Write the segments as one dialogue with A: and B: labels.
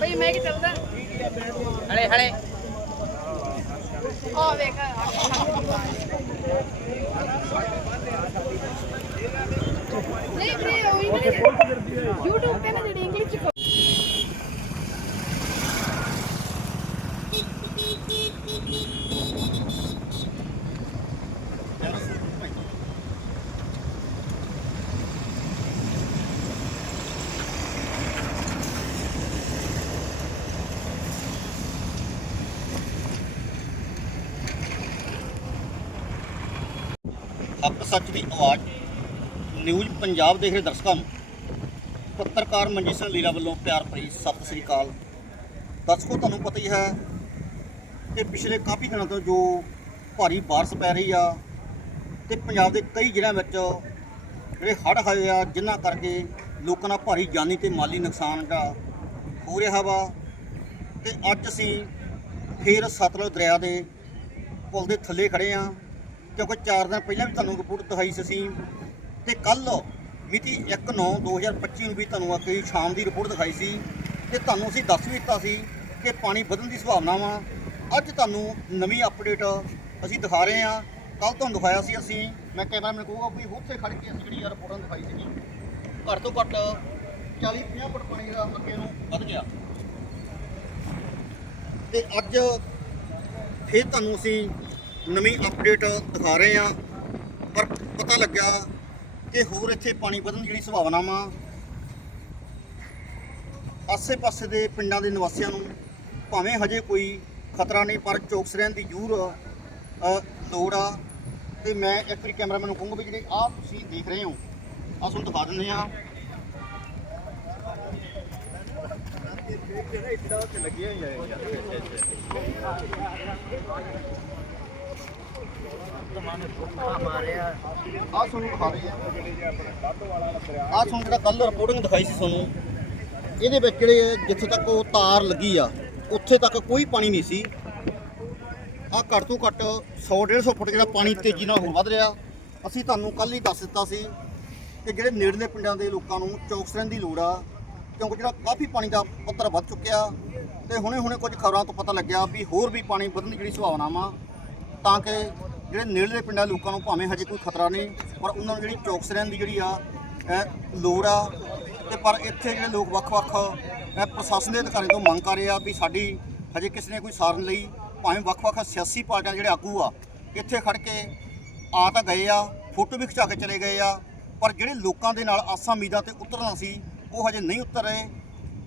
A: ਭਈ ਮੈਂ ਕਿ ਚੱਲਦਾ?
B: ਹਲੇ ਹਲੇ।
A: ਆ ਵੇਖ ਨਹੀਂ ਵੀਰੇ ਉਹ YouTube ਤੇ ਨਾ ਜਿਹੜੀ ਇੰਗਲਿਸ਼
C: ਹੱਕ ਸੱਚ ਦੀ ਆਵਾਜ਼, ਨਿਊਜ਼ ਪੰਜਾਬ ਦੇਖ ਰਹੇ ਦਰਸ਼ਕਾਂ ਨੂੰ, ਪੱਤਰਕਾਰ ਮਨਜੀਤ ਸਿੰਘ ਲੀਲਾ ਵੱਲੋਂ ਪਿਆਰ ਭਰੀ ਸਤਿ ਸ੍ਰੀ ਅਕਾਲ। ਦਰਸ਼ਕੋ, ਤੁਹਾਨੂੰ ਪਤਾ ਹੀ ਹੈ ਕਿ ਪਿਛਲੇ ਕਾਫੀ ਦਿਨਾਂ ਤੋਂ ਜੋ ਭਾਰੀ ਬਾਰਿਸ਼ ਪੈ ਰਹੀ ਆ ਤੇ ਪੰਜਾਬ ਦੇ ਕਈ ਜ਼ਿਲ੍ਹਿਆਂ ਵਿੱਚ ਜਿਹੜੇ ਹੜ੍ਹ ਆਏ ਆ, ਜਿਨ੍ਹਾਂ ਕਰਕੇ ਲੋਕਾਂ ਦਾ ਭਾਰੀ ਜਾਨੀ ਤੇ ਮਾਲੀ ਨੁਕਸਾਨ ਦਾ ਹੋ ਰਿਹਾ ਵਾ ਤੇ ਅੱਜ ਅਸੀਂ ਫੇਰ ਸਤਲੁਜ ਦਰਿਆ ਦੇ ਪੁਲ ਦੇ ਥੱਲੇ ਖੜੇ ਆ ਕਿਉਂਕਿ 4 ਦਿਨ ਪਹਿਲਾਂ ਵੀ ਤੁਹਾਨੂੰ ਰਿਪੋਰਟ ਦਿਖਾਈ ਸੀ ਅਸੀਂ। ਤੇ ਕੱਲ ਮਿਤੀ 1/9/2025 ਨੂੰ ਵੀ ਤੁਹਾਨੂੰ ਆ ਕੇ ਸ਼ਾਮ ਦੀ ਰਿਪੋਰਟ ਦਿਖਾਈ ਸੀ। ਤੇ ਤੁਹਾਨੂੰ ਅਸੀਂ ਦੱਸ ਵੀ ਦਿੱਤਾ ਸੀ ਕਿ ਪਾਣੀ ਵਧਣ ਦੀ ਸੰਭਾਵਨਾ ਵਾ। ਅੱਜ ਤੁਹਾਨੂੰ ਨਵੀਂ ਅਪਡੇਟ ਅਸੀਂ ਦਿਖਾ ਰਹੇ ਹਾਂ। ਕੱਲ ਤੁਹਾਨੂੰ ਦਿਖਾਇਆ ਸੀ ਅਸੀਂ। ਮੈਂ ਕੈਮਰਾਮੈਨ ਕਹੂੰਗਾ ਵੀ ਉੱਥੇ ਖੜ ਕੇ ਅਸੀਂ ਜਿਹੜੀ ਰਿਪੋਰਟਾਂ ਦਿਖਾਈ ਸੀ ਘੱਟ ਤੋਂ ਘੱਟ 40-50 ਫੁੱਟ ਪਾਣੀ ਦਾ ਅੱਗੇ ਨੂੰ ਵੱਧ ਗਿਆ। ਤੇ ਅੱਜ ਫਿਰ ਤੁਹਾਨੂੰ ਅਸੀਂ ਨਵੀਂ ਅਪਡੇਟ ਦਿਖਾ ਰਹੇ ਹਾਂ। ਪਰ ਪਤਾ ਲੱਗਾ ਕਿ ਹੋਰ ਇੱਥੇ ਪਾਣੀ ਵਧਣ ਦੀ ਜਿਹੜੀ ਸੰਭਾਵਨਾਵਾਂ ਆਸੇ-ਪਾਸੇ ਦੇ ਪਿੰਡਾਂ ਦੇ ਨਿਵਾਸੀਆਂ ਨੂੰ ਭਾਵੇਂ ਹਜੇ ਕੋਈ ਖਤਰਾ ਨਹੀਂ, ਪਰ ਚੌਕਸ ਰਹਿਣ ਦੀ ਜ਼ਰੂਰ ਲੋੜ ਆ। ਤੇ ਮੈਂ ਇੱਕ ਵਾਰੀ ਕੈਮਰਾਮੈਨ ਨੂੰ ਕਹੂੰਗਾ ਵੀ ਜਿਹੜੇ ਆਹ ਤੁਸੀਂ ਦੇਖ ਰਹੇ ਹੋ, ਆਹ ਤੁਹਾਨੂੰ ਦਿਖਾ ਦਿੰਦੇ ਆ ਆਹ ਤੁਹਾਨੂੰ ਦਿਖਾ ਰਹੇ ਆ ਤੁਹਾਨੂੰ ਜਿਹੜਾ ਕੱਲ ਰਿਪੋਰਟਿੰਗ ਦਿਖਾਈ ਸੀ ਤੁਹਾਨੂੰ, ਇਹਦੇ ਵਿੱਚ ਜਿਹੜੇ ਜਿੱਥੇ ਤੱਕ ਉਹ ਤਾਰ ਲੱਗੀ ਆ, ਉੱਥੇ ਤੱਕ ਕੋਈ ਪਾਣੀ ਨਹੀਂ ਸੀ। ਆ ਘੱਟ ਤੋਂ ਘੱਟ 100 150 ਫੁੱਟ ਜਿਹੜਾ ਪਾਣੀ ਤੇਜ਼ੀ ਨਾਲ ਹੋਰ ਵੱਧ ਰਿਹਾ। ਅਸੀਂ ਤੁਹਾਨੂੰ ਕੱਲ ਹੀ ਦੱਸ ਦਿੱਤਾ ਸੀ ਕਿ ਜਿਹੜੇ ਨੇੜਲੇ ਪਿੰਡਾਂ ਦੇ ਲੋਕਾਂ ਨੂੰ ਚੌਕਸ ਰਹਿਣ ਦੀ ਲੋੜ ਆ, ਕਿਉਂਕਿ ਜਿਹੜਾ ਕਾਫੀ ਪਾਣੀ ਦਾ ਪੱਧਰ ਵੱਧ ਚੁੱਕਿਆ ਤੇ ਹੁਣੇ ਹੁਣੇ ਕੁਝ ਖਬਰਾਂ ਤੋਂ ਪਤਾ ਲੱਗਿਆ ਵੀ ਹੋਰ ਵੀ ਪਾਣੀ ਵਧਣ ਦੀ ਜਿਹੜੀ ਸੰਭਾਵਨਾਵਾਂ, ਤਾਂ ਕਿ ਜਿਹੜੇ ਨੇੜਲੇ ਪਿੰਡਾਂ ਦੇ ਲੋਕਾਂ ਨੂੰ ਭਾਵੇਂ ਹਜੇ ਕੋਈ ਖਤਰਾ ਨਹੀਂ, ਪਰ ਉਹਨਾਂ ਨੂੰ ਜਿਹੜੀ ਚੌਕਸ ਰਹਿਣ ਦੀ ਜਿਹੜੀ ਆ ਲੋੜ ਆ। ਤੇ ਪਰ ਇੱਥੇ ਜਿਹੜੇ ਲੋਕ ਵੱਖ-ਵੱਖ ਪ੍ਰਸ਼ਾਸਨ ਦੇ ਅਧਿਕਾਰੀਆਂ ਤੋਂ ਮੰਗ ਕਰ ਰਹੇ ਆ ਵੀ ਸਾਡੀ ਹਜੇ ਕਿਸੇ ਨੇ ਕੋਈ ਸਾਰਨ ਲਈ, ਭਾਵੇਂ ਵੱਖ-ਵੱਖ ਸਿਆਸੀ ਪਾਰਟੀਆਂ ਦੇ ਜਿਹੜੇ ਆਗੂ ਆ, ਇੱਥੇ ਖੜ ਕੇ ਆ ਤਾਂ ਗਏ ਆ, ਫੋਟੋ ਵੀ ਖਿਚਾ ਕੇ ਚਲੇ ਗਏ ਆ, ਪਰ ਜਿਹੜੇ ਲੋਕਾਂ ਦੇ ਨਾਲ ਆਸਾਂ ਉਮੀਦਾਂ ਤੇ ਉਤਰਨਾ ਸੀ, ਉਹ ਹਜੇ ਨਹੀਂ ਉਤਰ ਰਹੇ।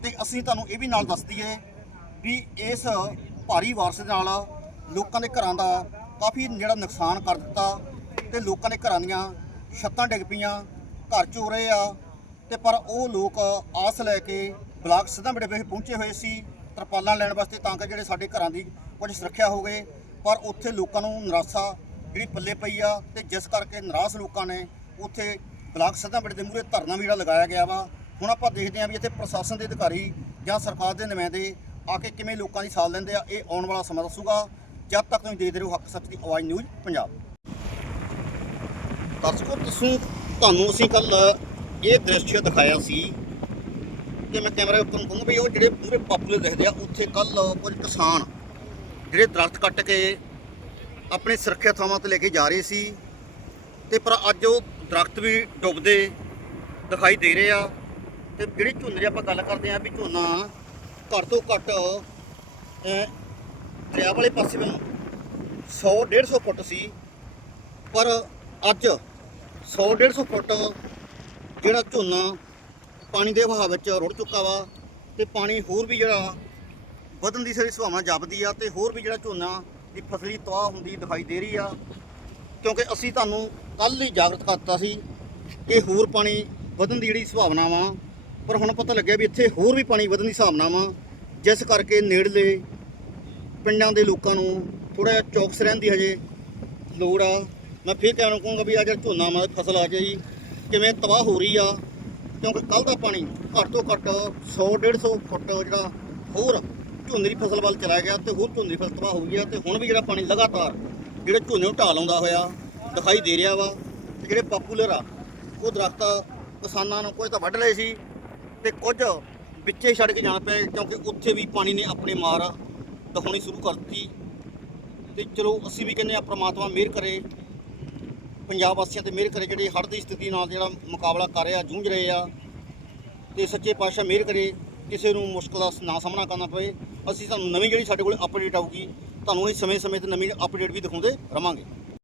C: ਤੇ ਅਸੀਂ ਤੁਹਾਨੂੰ ਇਹ ਵੀ ਨਾਲ ਦੱਸ ਦਈਏ ਵੀ ਇਸ ਭਾਰੀ ਵਾਰਸ਼ ਦੇ ਨਾਲ ਲੋਕਾਂ ਦੇ ਘਰਾਂ ਦਾ ਕਾਫੀ ਜਿਹੜਾ ਨੁਕਸਾਨ ਕਰ ਦਿੱਤਾ ਤੇ ਲੋਕਾਂ ਦੇ ਘਰਾਂ ਦੀਆਂ ਛੱਤਾਂ ਡਿੱਗ ਪਈਆਂ, ਘਰ ਚੋ ਰਹੇ ਆ ਤੇ ਪਰ ਉਹ ਲੋਕ ਆਸ ਲੈ ਕੇ ਬਲਾਕ ਸਿੱਧਾ ਬੜੇ ਵਿਖੇ ਪਹੁੰਚੇ ਹੋਏ ਸੀ, ਤਰਪਾਲਾਂ ਲੈਣ ਵਾਸਤੇ ਤਾਂ ਕਿ ਜਿਹੜੇ ਸਾਡੇ ਘਰਾਂ ਦੀ ਕੁਝ ਸੁਰੱਖਿਆ ਹੋਵੇ, ਪਰ ਉੱਥੇ ਲੋਕਾਂ ਨੂੰ ਨਿਰਾਸ਼ਾ ਜਿਹੜੀ ਪੱਲੇ ਪਈ ਆ ਤੇ ਜਿਸ ਕਰਕੇ ਨਿਰਾਸ਼ ਲੋਕਾਂ ਨੇ ਉੱਥੇ ਬਲਾਕ ਸਿੱਧਾ ਬੜੇ ਦੇ ਮੂਹਰੇ ਧਰਨਾ ਵੀ ਜਿਹੜਾ ਲਗਾਇਆ ਗਿਆ ਵਾ। ਹੁਣ ਆਪਾਂ ਦੇਖਦੇ ਹਾਂ ਵੀ ਇੱਥੇ ਪ੍ਰਸ਼ਾਸਨ ਦੇ ਅਧਿਕਾਰੀ ਜਾਂ ਸਰਕਾਰ ਦੇ ਨੁਮਾਇੰਦੇ ਆ ਕੇ ਕਿਵੇਂ ਲੋਕਾਂ ਦੀ ਸਾਥ ਲੈਂਦੇ ਆ, ਇਹ ਆਉਣ ਵਾਲਾ ਸਮਾਂ ਦੱਸੂਗਾ। ਜਦ ਤੱਕ ਤੁਸੀਂ ਦੇਖਦੇ ਰਹੋ ਹੱਕ ਸੱਚ ਦੀ ਆਵਾਜ਼ ਨਿਊਜ਼ ਪੰਜਾਬ। ਦਰਸ਼ਕੋ, ਤੁਸੀਂ, ਤੁਹਾਨੂੰ ਅਸੀਂ ਕੱਲ ਇਹ ਦ੍ਰਿਸ਼ ਦਿਖਾਇਆ ਸੀ ਕਿ ਮੈਂ ਕੈਮਰਾ ਉੱਪਰ ਨੂੰ ਕਹੂੰਗਾ ਵੀ ਉਹ ਜਿਹੜੇ ਪੂਰੇ ਪਾਪੂਲਰ ਦਿਖਦੇ ਆ, ਉੱਥੇ ਕੱਲ ਕੁਝ ਕਿਸਾਨ ਜਿਹੜੇ ਦਰਖਤ ਕੱਟ ਕੇ ਆਪਣੇ ਸੁਰੱਖਿਆ ਥਾਵਾਂ ਤੇ ਲੈ ਕੇ ਜਾ ਰਹੇ ਸੀ ਤੇ ਪਰ ਅੱਜ ਉਹ ਦਰਖਤ ਵੀ ਡੁੱਬਦੇ ਦਿਖਾਈ ਦੇ ਰਹੇ ਆ ਤੇ ਜਿਹੜੀ ਝੋਨੇ ਦੀ ਆਪਾਂ ਗੱਲ ਕਰਦੇ ਆ ਵੀ ਝੋਨਾ ਘੱਟ ਤੋਂ ਘੱਟ ਦਰਿਆ ਵਾਲੇ ਪਾਸੇ ਨੂੰ 100 150 ਫੁੱਟ ਸੀ। ਪਰ ਅੱਜ 100 150 ਫੁੱਟ ਜਿਹੜਾ ਝੋਨਾ ਪਾਣੀ ਦੇ ਵਹਾਅ ਵਿੱਚ ਰੁੜ ਚੁੱਕਾ ਵਾ ਤੇ ਪਾਣੀ ਹੋਰ ਵੀ ਜਿਹੜਾ ਵਧਣ ਦੀ ਸਾਰੀ ਸੰਭਾਵਨਾ ਜਾਪਦੀ ਆ ਤੇ ਹੋਰ ਵੀ ਜਿਹੜਾ ਝੋਨਾ ਦੀ ਫਸਲੀ ਤਬਾਹ ਹੁੰਦੀ ਦਿਖਾਈ ਦੇ ਰਹੀ ਆ। ਕਿਉਂਕਿ ਅਸੀਂ ਤੁਹਾਨੂੰ ਕੱਲ ਹੀ ਜਾਗਰਤ ਕਰਤਾ ਸੀ ਕਿ ਹੋਰ ਪਾਣੀ ਵਧਣ ਦੀ ਜਿਹੜੀ ਸੰਭਾਵਨਾ ਵਾ। ਪਰ ਹੁਣ ਪਤਾ ਲੱਗਿਆ ਵੀ ਇੱਥੇ ਹੋਰ ਵੀ ਪਾਣੀ ਵਧਣ ਦੀ ਸੰਭਾਵਨਾ ਵਾ, ਜਿਸ ਕਰਕੇ ਨੇੜਲੇ ਪਿੰਡਾਂ ਦੇ ਲੋਕਾਂ ਨੂੰ ਥੋੜਾ ਜਿਹਾ ਚੌਕਸ ਰਹਿਣ ਦੀ ਹਜੇ ਲੋੜ ਆ। ਮੈਂ ਫਿਰ ਕਹਿਣਾ ਕਹੂੰਗਾ ਵੀ ਆ ਜਿਹੜਾ ਝੋਨਾ ਮਾ ਫਸਲ ਆ ਜੀ, ਕਿਵੇਂ ਤਬਾਹ ਹੋ ਰਹੀ ਆ, ਕਿਉਂਕਿ ਕੱਲ ਦਾ ਪਾਣੀ ਘੱਟ ਤੋਂ ਘੱਟ 100 150 ਫੁੱਟ ਜਿਹੜਾ ਹੋਰ ਝੋਨੇ ਦੀ ਫਸਲ ਵੱਲ ਚਲਾ ਗਿਆ ਤੇ ਹੋਰ ਝੋਨੇ ਦੀ ਫਸਲ ਤਬਾਹ ਹੋ ਗਈ ਆ ਤੇ ਹੁਣ ਵੀ ਜਿਹੜਾ ਪਾਣੀ ਲਗਾਤਾਰ ਜਿਹੜੇ ਝੋਨੇ ਨੂੰ ਢਾਲ ਆਉਂਦਾ ਹੋਇਆ, ਦਿਖਾਈ ਦੇ ਰਿਹਾ ਵਾ ਤੇ ਜਿਹੜੇ ਪਪੂਲਰ ਆ, ਉਹ ਦਰਖਤ ਕਿਸਾਨਾਂ ਨੂੰ ਕੁਝ ਤਾਂ ਵੱਢ ਲਏ ਸੀ ਤੇ ਕੁਝ ਵਿੱਚੇ ਛੱਡ ਕੇ ਜਾਣਾ ਪਏ ਕਿਉਂਕਿ ਉੱਥੇ ਵੀ ਪਾਣੀ ਨੇ ਆਪਣੀ ਮਾਰ ਦਿਖਾਉਣੀ ਸ਼ੁਰੂ ਕਰਤੀ। ਤੇ ਚਲੋ, ਅਸੀਂ ਵੀ ਕਹਿੰਦੇ ਆ ਪ੍ਰਮਾਤਮਾ ਮਿਹਰ ਕਰੇ। ਪੰਜਾਬ ਵਾਸੀਆਂ ਤੇ ਮਿਹਰ ਕਰੇ, ਜਿਹੜੇ ਹੜ੍ਹ ਦੀ ਸਥਿਤੀ ਨਾਲ ਜਿਹੜਾ ਮੁਕਾਬਲਾ ਕਰ ਰਿਹਾ, ਜੂਝ ਰਹੇ ਆ। ਤੇ ਸੱਚੇ ਪਾਤਸ਼ਾਹ ਮਿਹਰ ਕਰੇ, ਕਿਸੇ ਨੂੰ ਮੁਸ਼ਕਲ ਦਾ ਨਾ ਸਾਹਮਣਾ ਕਰਨਾ ਪਵੇ। ਅਸੀਂ ਤੁਹਾਨੂੰ ਨਵੀਂ ਜਿਹੜੀ ਸਾਡੇ ਕੋਲ ਅਪਡੇਟ ਆਊਗੀ, ਤੁਹਾਨੂੰ ਇਹ ਸਮੇਂ-ਸਮੇਂ ਤੇ ਨਵੀਂ ਅਪਡੇਟ ਵੀ ਦਿਖਾਉਂਦੇ ਰਵਾਂਗੇ।